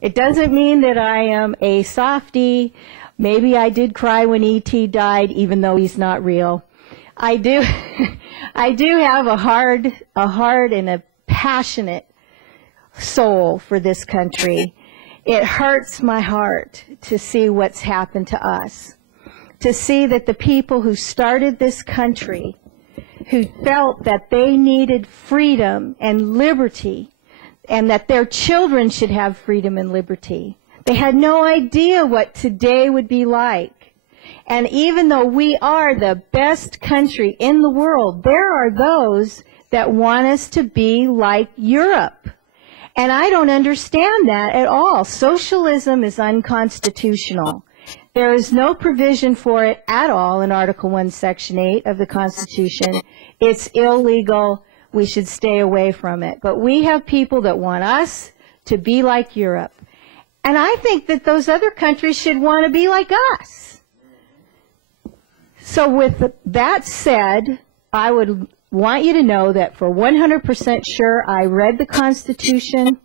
It doesn't mean that I am a softie. Maybe I did cry when E.T. died, even though he's not real. I do have a heart and a passionate soul for this country. It hurts my heart to see what's happened to us, to see that the people who started this country, who felt that they needed freedom and liberty, and that their children should have freedom and liberty, they had no idea what today would be like. And even though we are the best country in the world, there are those that want us to be like Europe. And I don't understand that at all. Socialism is unconstitutional. There is no provision for it at all in Article 1, Section 8 of the Constitution. It's illegal. We should stay away from it. But we have people that want us to be like Europe. And I think that those other countries should want to be like us. So with that said, I would want you to know that for 100% sure, I read the Constitution.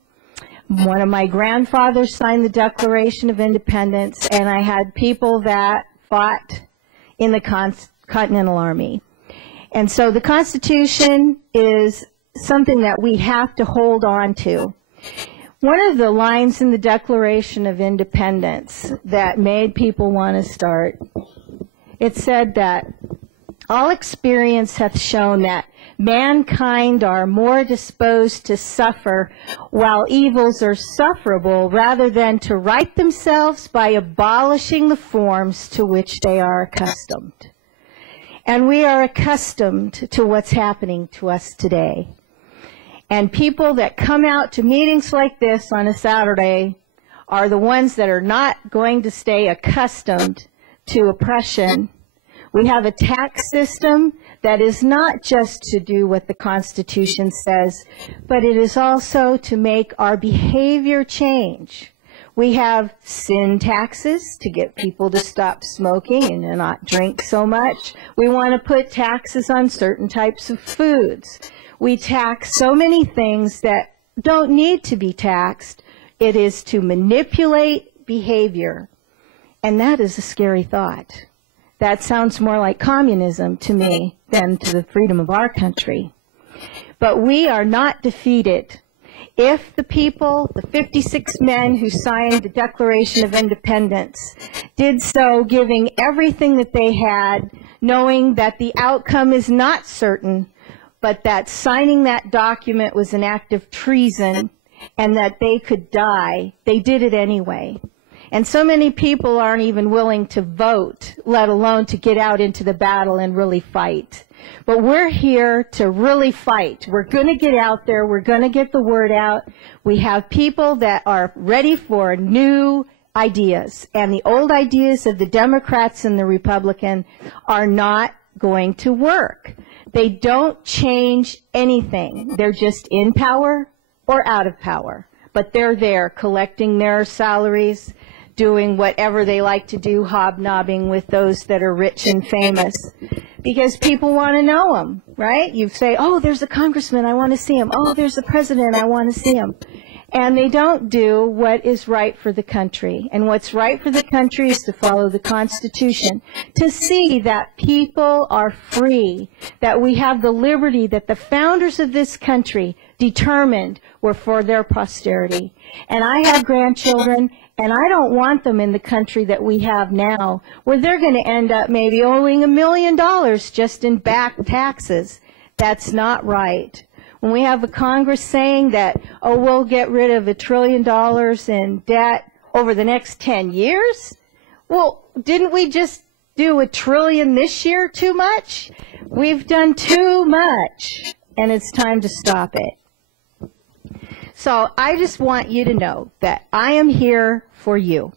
One of my grandfathers signed the Declaration of Independence, and I had people that fought in the Continental Army. And so the Constitution is something that we have to hold on to. One of the lines in the Declaration of Independence that made people want to start, it said that all experience hath shown that mankind are more disposed to suffer while evils are sufferable rather than to right themselves by abolishing the forms to which they are accustomed. And we are accustomed to what's happening to us today. And people that come out to meetings like this on a Saturday are the ones that are not going to stay accustomed to oppression. We have a tax system that is not just to do what the Constitution says, but it is also to make our behavior change. We have sin taxes to get people to stop smoking and to not drink so much. We want to put taxes on certain types of foods. We tax so many things that don't need to be taxed. It is to manipulate behavior. And that is a scary thought. That sounds more like communism to me than to the freedom of our country. But we are not defeated. If the people, the 56 men who signed the Declaration of Independence, did so giving everything that they had, knowing that the outcome is not certain, but that signing that document was an act of treason and that they could die, they did it anyway. And so many people aren't even willing to vote, let alone to get out into the battle and really fight. But we're here to really fight. We're going to get out there. We're going to get the word out. We have people that are ready for new ideas. And the old ideas of the Democrats and the Republicans are not going to work. They don't change anything. They're just in power or out of power. But they're there collecting their salaries, doing whatever they like to do, hobnobbing with those that are rich and famous, because people want to know them, right? You say, oh, there's a congressman, I want to see him. Oh, there's a president, I want to see him. And they don't do what is right for the country. And what's right for the country is to follow the Constitution, to see that people are free, that we have the liberty that the founders of this country determined were for their posterity. And I have grandchildren, and I don't want them in the country that we have now, where they're going to end up maybe owing $1 million just in back taxes. That's not right. When we have a Congress saying that, oh, we'll get rid of $1 trillion in debt over the next 10 years, well, didn't we just do $1 trillion this year too much? We've done too much, and it's time to stop it. So I just want you to know that I am here for you.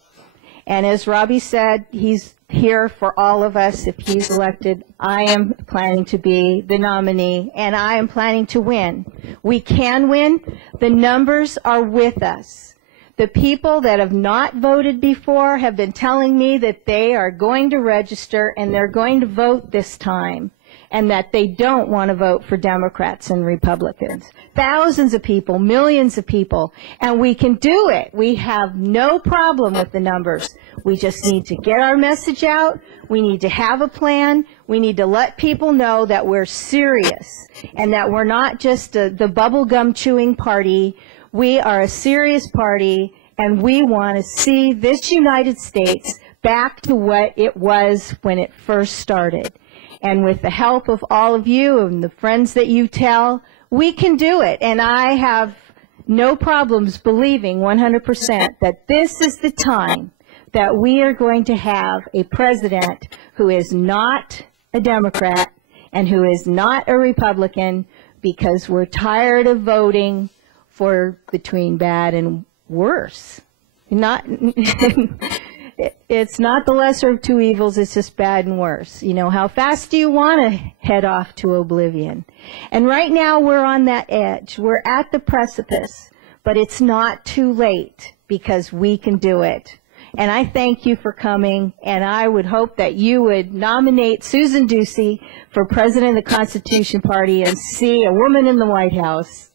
And as Robbie said, he's here for all of us. If he's elected, I am planning to be the nominee, and I am planning to win. We can win. The numbers are with us. The people that have not voted before have been telling me that they are going to register and they're going to vote this time. and that they don't want to vote for Democrats and Republicans. Thousands of people, millions of people, and we can do it. We have no problem with the numbers. We just need to get our message out. We need to have a plan. We need to let people know that we're serious and that we're not just the bubblegum chewing party. We are a serious party, and we want to see this United States back to what it was when it first started. And with the help of all of you and the friends that you tell, we can do it. And I have no problems believing 100% that this is the time that we are going to have a president who is not a Democrat and who is not a Republican, because we're tired of voting for between bad and worse. It's not the lesser of two evils, it's just bad and worse. You know, how fast do you want to head off to oblivion? And right now we're on that edge. We're at the precipice, but it's not too late, because we can do it. And I thank you for coming, and I would hope that you would nominate Susan Ducey for President of the Constitution Party and see a woman in the White House.